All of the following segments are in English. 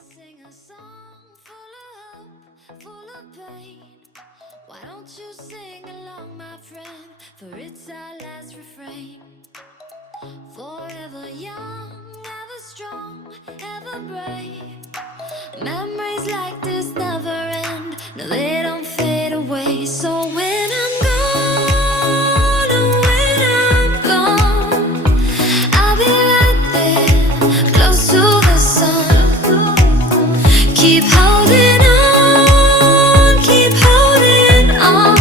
Sing a song full of hope, full of pain. Why don't you sing along, my friend? For it's our last refrain. Forever young, ever strong, ever brave. Memories like this never end. No, they don't fade away. So when I'm gone, oh, when I'm gone, I'll be right there, close to the sun. Keep holding on, keep holding on,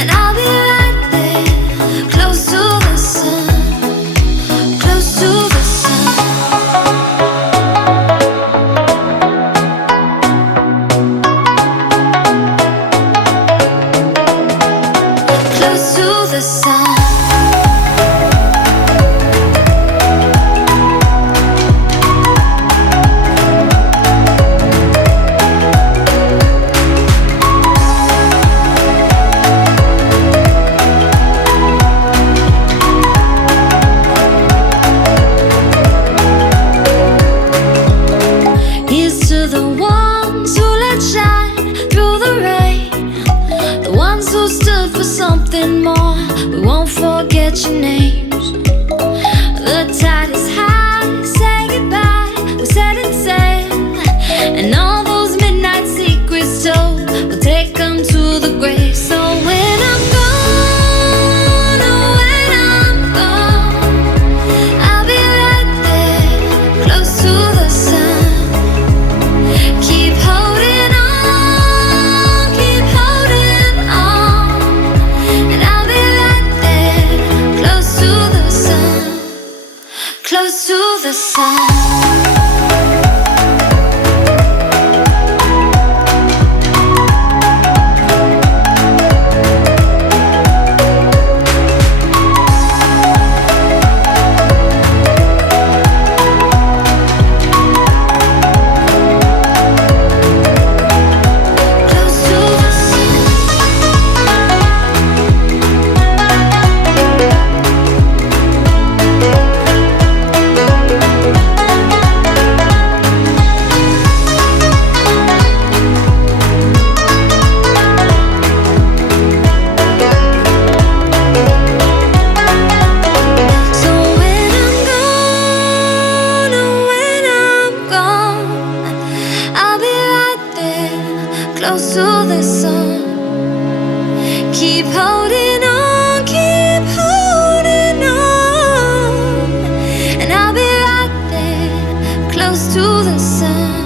and I'll be right there, close to the sun, close to the sun, close to the sun. Here's to the ones who let shine through the rain, the ones who stood for something more. We won't forget your names. The tide is high, say goodbye, we're setting sail, and all those midnight secrets told, we'll take them to the grave. So when I'm gone, oh, when I'm gone, I'll be right there, close to the sun. Keep holding on, keep holding on, and I'll be right there, close to the sun, close to the sun. Close to the sun. So when I'm gone, oh, when I'm gone, I'll be right there, close to the sun. Keep holding on, keep holding on, and I'll be right there, close to the sun,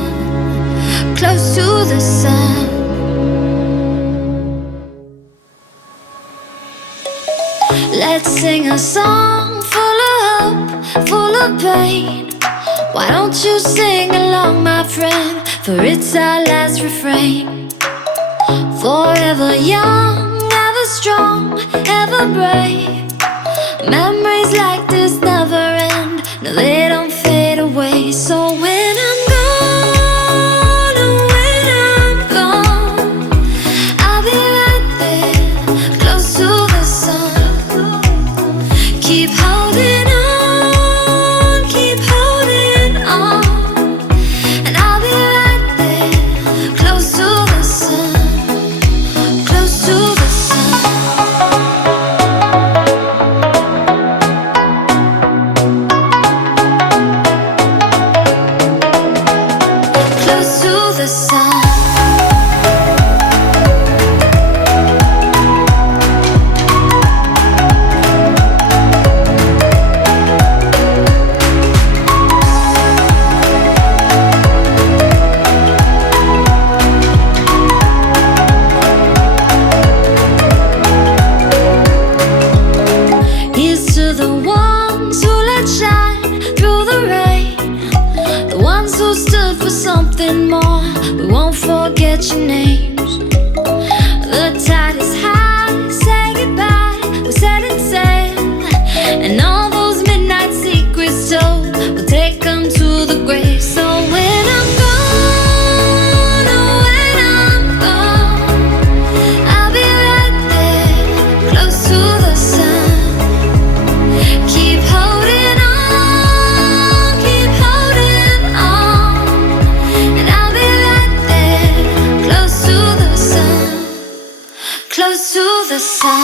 close to the sun. Let's sing a song full of hope, full of pain. Why don't you sing along, my friend? For it's our last refrain. Forever young, ever strong, ever brave. Memories like this never end. No, they don't fade away. So when I'm gone, oh, when I'm gone, I'll be right there, close to the sun. Keep holding on, keep holding on, and I'll be right there, close to the sun, close to the sun, close to the sun. Here's to the ones who let shine through the rain, the ones who stood for something more. We won't forget your names. The tide is high, say goodbye, we're setting sail, and all those midnight secrets told, we'll take them to the grave. So when I'm gone, oh, when I'm gone, I'll be right there, close to the sun. Keep holding on, keep holding on, the sun.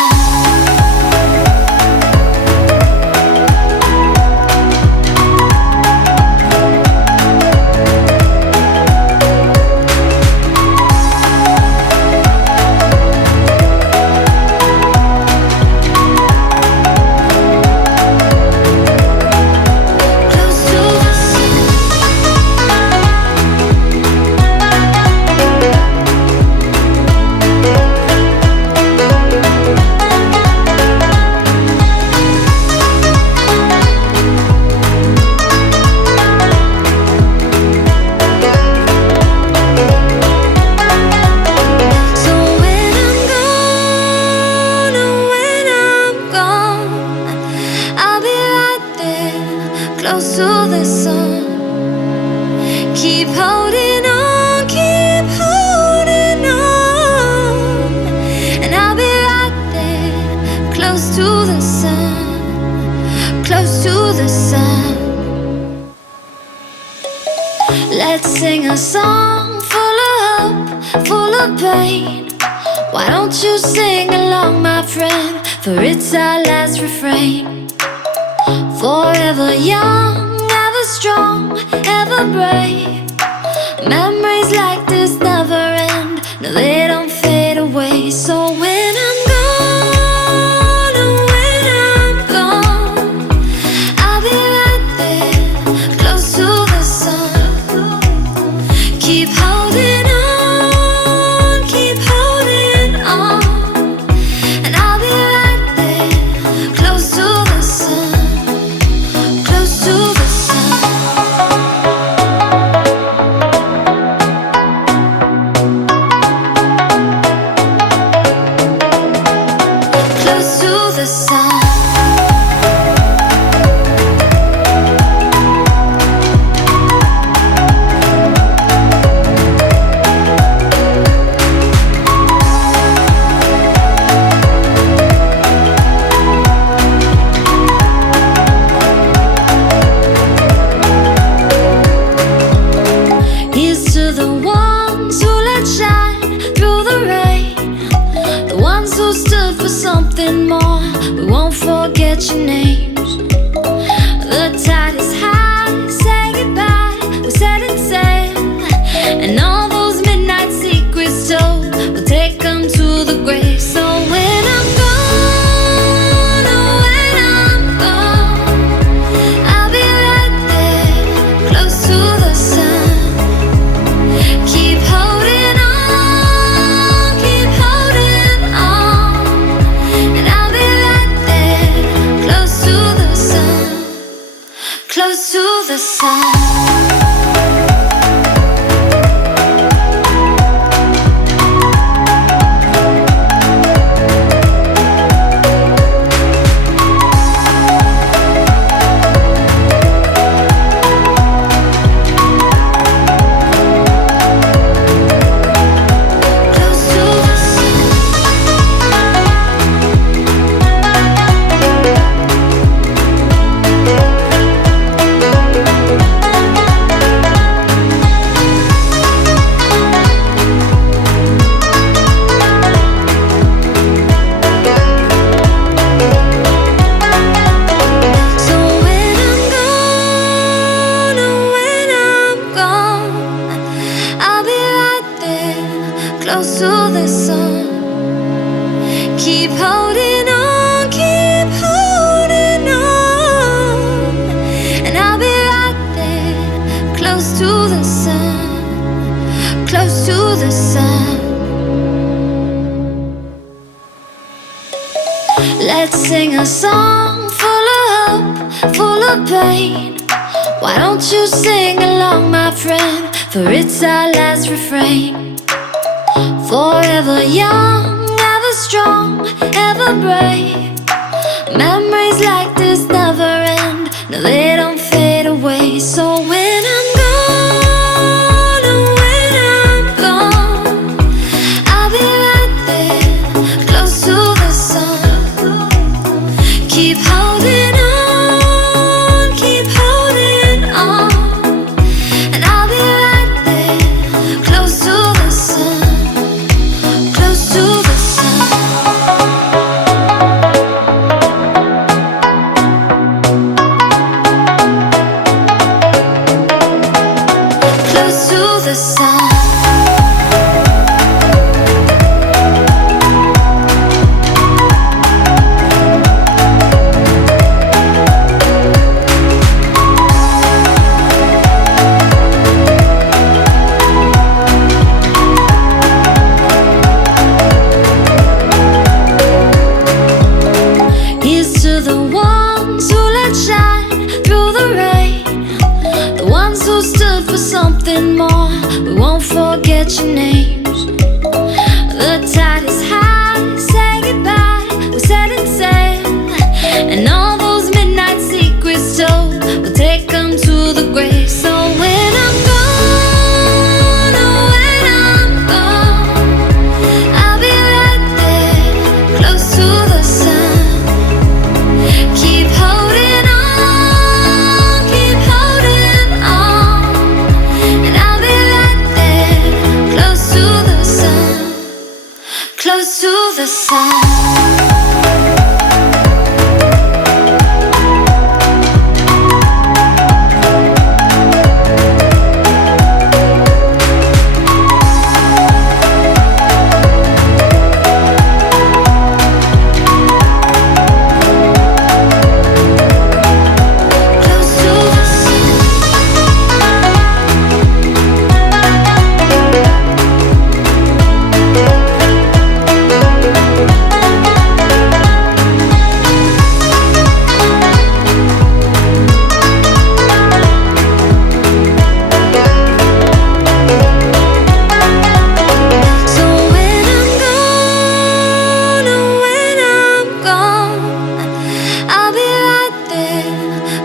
Close to the sun. Keep holding on, keep holding on. And I'll be right there, close to the sun, close to the sun. Let's sing a song full of hope, full of pain. Why don't you sing along, my friend? For it's our last refrain. Forever young, ever strong, ever brave. Memories like this never end, no, they don't fade away. So when I'm gone, oh, when I'm gone, I'll be right there, close to the sun. Keep holding on, keep holding on. And I'll be right there, close to the sun. To the sun. Close to the sun. Who stood for something more. We won't forget your names. The tide is high, say goodbye. We're setting sail, and all those midnight secrets told, we'll take them to the grave. So when I'm gone, oh, when I'm gone, I'll be right there, close to the sun. Keep holding on, keep holding on. Close to the sun. Close to the sun. Keep holding on, keep holding on. And I'll be right there, close to the sun, close to the sun. Let's sing a song full of hope, full of pain. Why don't you sing along, my friend? For it's our last refrain. Forever young, ever strong, ever brave. Memories like this never end, no, they don't fade away. So when I'm gone, oh, when I'm gone, I'll be right there, close to the sun. Keep holding on, keep holding on. And I'll be right there, close to the sun. Close to the sun. names. The tide is high, say goodbye, we're setting sail, and all those midnight secrets told will take them to the grave. So when I'm gone, oh, when I'm gone, I'll be right there, close to the sun. Keep holding on, keep holding on, and I'll be right there, close to the sun, close to the sun.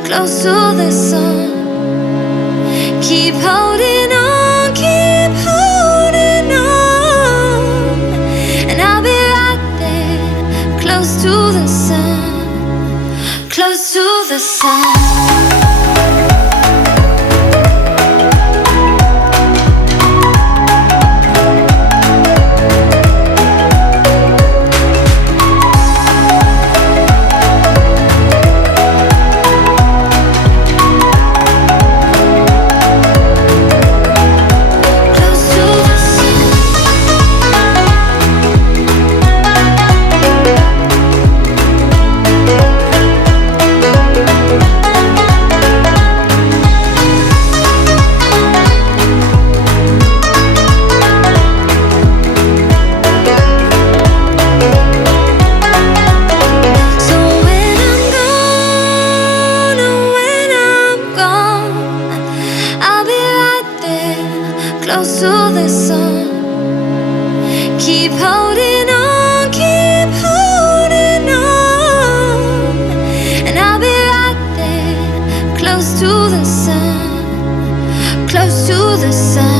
Close to the sun. Keep holding on, keep holding on, and I'll be right there, close to the sun, close to the sun. Close to the sun. Keep holding on, keep holding on, and I'll be right there, close to the sun, close to the sun.